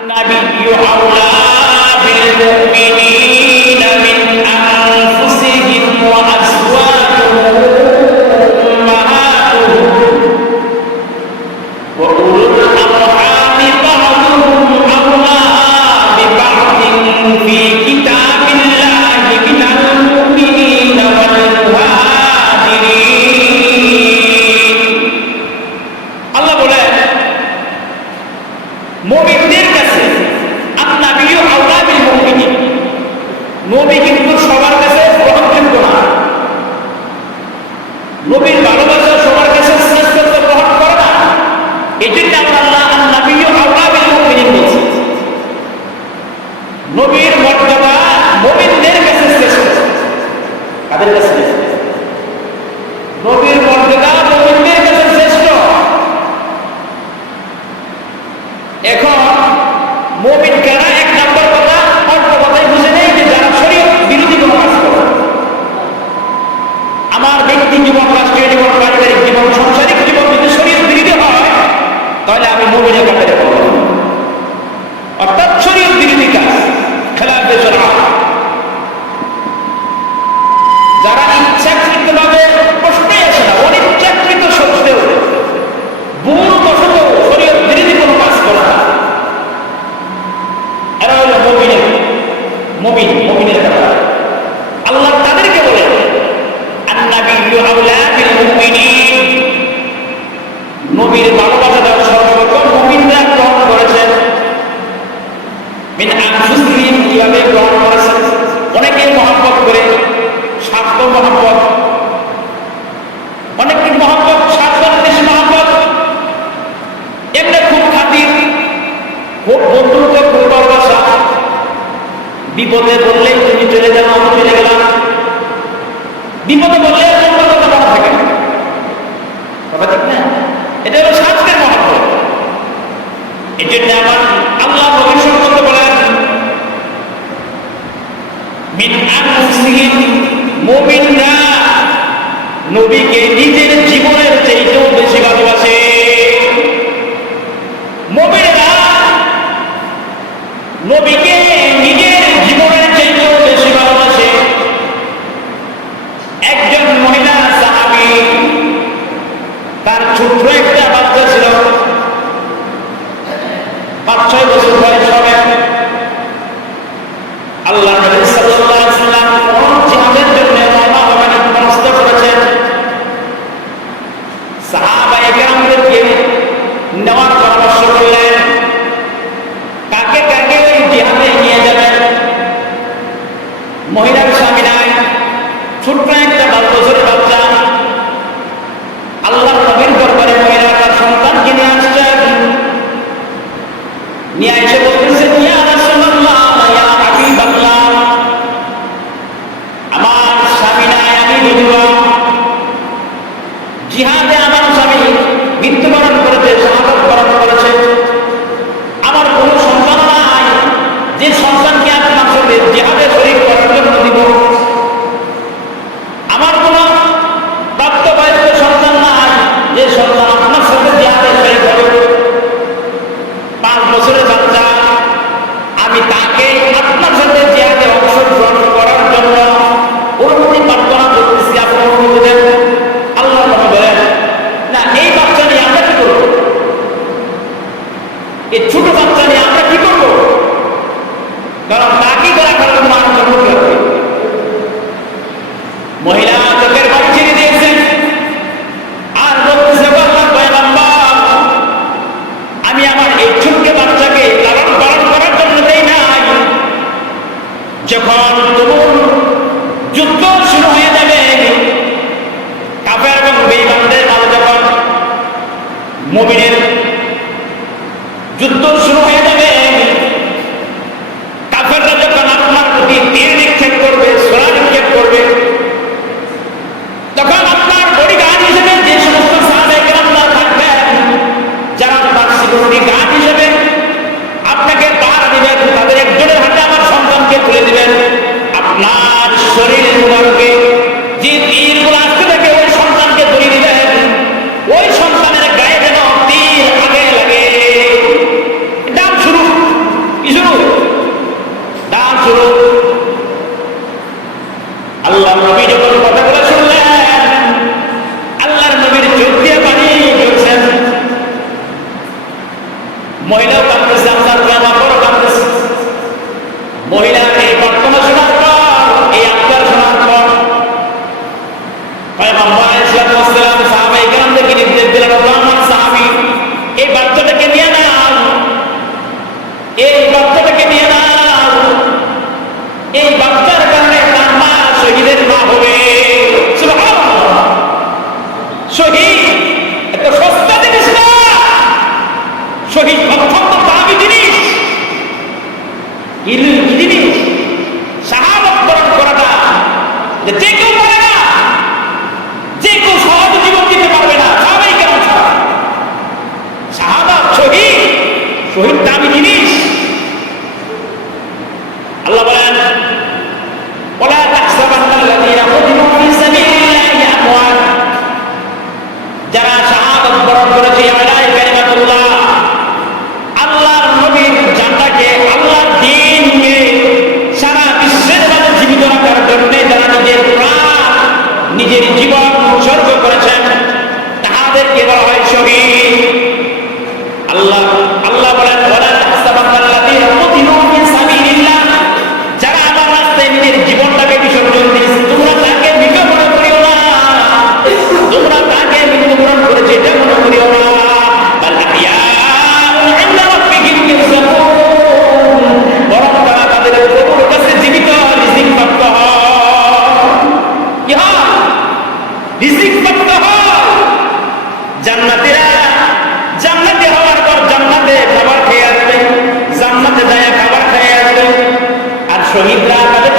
النبي أولى بالمؤمنين من أنفسهم وأزواجه أمهاتهم وأولو الأرحام بعضهم أولى ببعض في كتاب الله من المؤمنين والمهاجرين الله বলেন মুমিনদের কাছে আন-নাবিয়্যু আওলা বিল মুমিনিন, নবী কিন্তু সবার কাছে গ্রহণযোগ্য না। নবীর ভালোবাসা সবার কাছে শ্রেষ্ঠত্ব গ্রহণ করে না। এজন্য আল্লাহ আন-নাবিয়্যু আওলা বিল মুমিনিন বলেছে। নবীর মর্যাদা মুমিনদের কাছে শ্রেষ্ঠ। কাদের কাছে? নবীর মর্যাদা মুমিনদের কাছে শ্রেষ্ঠ। এখন মুমিন কারা? এক নম্বর কথা, অল্প কথাই বুঝে নেই যে যারা শরীয়ত বিরোধী কোনো কাজ করে। আমার ব্যক্তি জীবন, রাষ্ট্রীয় জীবন, পারিবারিক জীবন, সাংসারিক জীবন যদি শরীয়ত বিরোধী হয় তাহলে আমি মুমিনের কাতারে পড়ব। অর্থাৎ শরীয়ত বিরোধী কাজ, খেলাফে শরআ, যারা ইচ্ছাকৃতভাবে প্রশ্নই আসে না, অনিচ্ছাকৃত সত্ত্বেও ভুলবশত শরীয়ত বিরোধী কোনো কাজ করে না, এরা হলো মুমিনের কথা। আল্লাহ তাদেরকে বলেন আন-নাবিয়্যু আওলা বিল মুমিনিন, নবীর ভালোবাসাটা সর্বপ্রথম মুমিনরা গ্রহণ করেছেন। মিন আনফুসিহিম, কিভাবে গ্রহণ করেছেন? অনেকেই মহব্বত করে, স্বার্থ মহব্বত, অনেকের মহব্বত স্বার্থের বেশি মহব্বত, এমনি খুব খাতির, খুব বন্ধুত্ব, খুব ভালোবাসা। বিপদে বললেই তুমি চলে যাও, আমি চলে গেলাম। বিপদে বললে তোমার কথা মনে থাকে না, কথা ঠিক না? এটা হলো স্বার্থের মহব্বত। এই জন্য আমার আল্লাহ নবীর সম্বন্ধে বলেন মিন আনফুসিহিম, মুমিনরা নবীকে নিজের জীবনের চাইতেও বেশি ভালোবাসে। মুমিনরা নবীকে নিজের জীবনের চাইতেও বেশি ভালোবাসে। একজন মহিলা সাহাবী, তার ছোট্ট একটা বাচ্চা ছিল, 5-6 বছর বয়স হবে। আল্লাহ নবী সাল্লাল্লাহু আলাইহি ওয়াসাল্লাম জিহাদের জন্য রওনা হবেন, প্রস্তুত করেছেন। সাহাবায়ে কেরামদেরকে নেওয়ার পরামর্শ করলেন, কাকে কাকে ওই জিহাদে নিয়ে যাবেন। মহিলার স্বামী নাই, ছোট্ট একটা 12 বছরের বাচ্চা। আল্লাহ নবীর দরবারে মহিলা তার সন্তানকে নিয়ে আসছেন। নিয়ে এসে বলতেছেন, ইয়া রাসূলুল্লাহ, ইয়া হাবিবাল্লাহ, আমার স্বামী নাই, আমি বিধবা। জিহাদে আমার স্বামী মৃত্যুবরণ করেছে, শাহাদাত বরণ করেছে। আমার কোনো সন্তান নাই, যে সন্তানকে আপনার সাথে জিহাদে শরীক করার জন্য দিব। আমার কোনো প্রাপ্তবয়স্ক সন্তান নাই, যে সন্তান আপনার সাথে জিহাদে শরীক হবে। 5 বছরের বাচ্চা, আমি তাকে আপনার সাথে জিহাদে অংশগ্রহণ করার জন্য অনুমতি প্রার্থনা করতেছি, আপনি অনুমতি দেন। আল্লাহ নবী বলেন, না, এই বাচ্চা নিয়ে আমরা কি করব? এই ছোট বাচ্চা নিয়ে আমরা কি করব? কারণ তাকে করা কারণ মানুষ হবে। আল্লাহর গোলাম বড় কাঁদতেছে। মহিলা এই বর্তমান শোনার পর, এই আত্মার শোনার পর পয়গম্বর আলাইহিস সালাম সাহাবায়ে কেরামদেরকে নির্দেশ দিলেন, ও আমার সাহাবী, এই বাচ্চাটাকে নিয়ে নাও, এই বাচ্চাটাকে নিয়ে নাও, এই বাচ্চার কারণে তার মা শহীদের মা হবে। সুবহানাল্লাহ, শহীদ এত সস্তা জিনিস না, শহীদ অত্যন্ত দামি জিনিস। কি জিনিস? শাহাদাত বরণ করাটা যে কেউ পারে না, যে কেউ সহজে জীবন দিতে পারবে না, সবাই কেমন ছাড়া শাহাদাত, শহীদ, শহীদ দামি জিনিস। আল্লাহ বলেন, ওয়ালা তাহসাবান্নাল্লাযীনা কুতিলু ফী সাবিলিল্লাহি আমওয়াত, যারা শাহাদাত বরণ করেছে ইলাহি কালিমাতুল্লাহ, আল্লাহর নবীর জানটাকে, আল্লাহর দ্বীনকে সারা বিশ্বের মাঝে জীবিত রাখার জন্য যারা নিজের প্রাণ, নিজের জীবন উৎসর্গ করেছেন, তাদেরকে বলা হয় শহীদ। আল্লাহ বলেন, ওয়ালা তাহসাবান্নাল্লাযীনা কুতিলু ফী সাবিলিল্লাহ, যারা আমার রাস্তায় নিজের জীবনটাকে বিসর্জন দিয়েছে, তোমরা তাকে মৃত মনে করিও না, তোমরা তাকে মৃত্যুবরণ করেছে এটা মনে করিও না। বাল আহইয়াউন ইনদা রাব্বিহিম ইরযাকুন, বরং তারা তাদের প্রভুর কাছে জীবিত রিজিক প্রাপ্ত হয়। কি হয়? রিজিক প্রাপ্ত হয়। জান্নাতীরা জান্নাতি হওয়ার পর জান্নাতে খাবার খেয়ে আসবে, জান্নাতে যায় খাবার খেয়ে আসবে। আর শহীদরা তাদের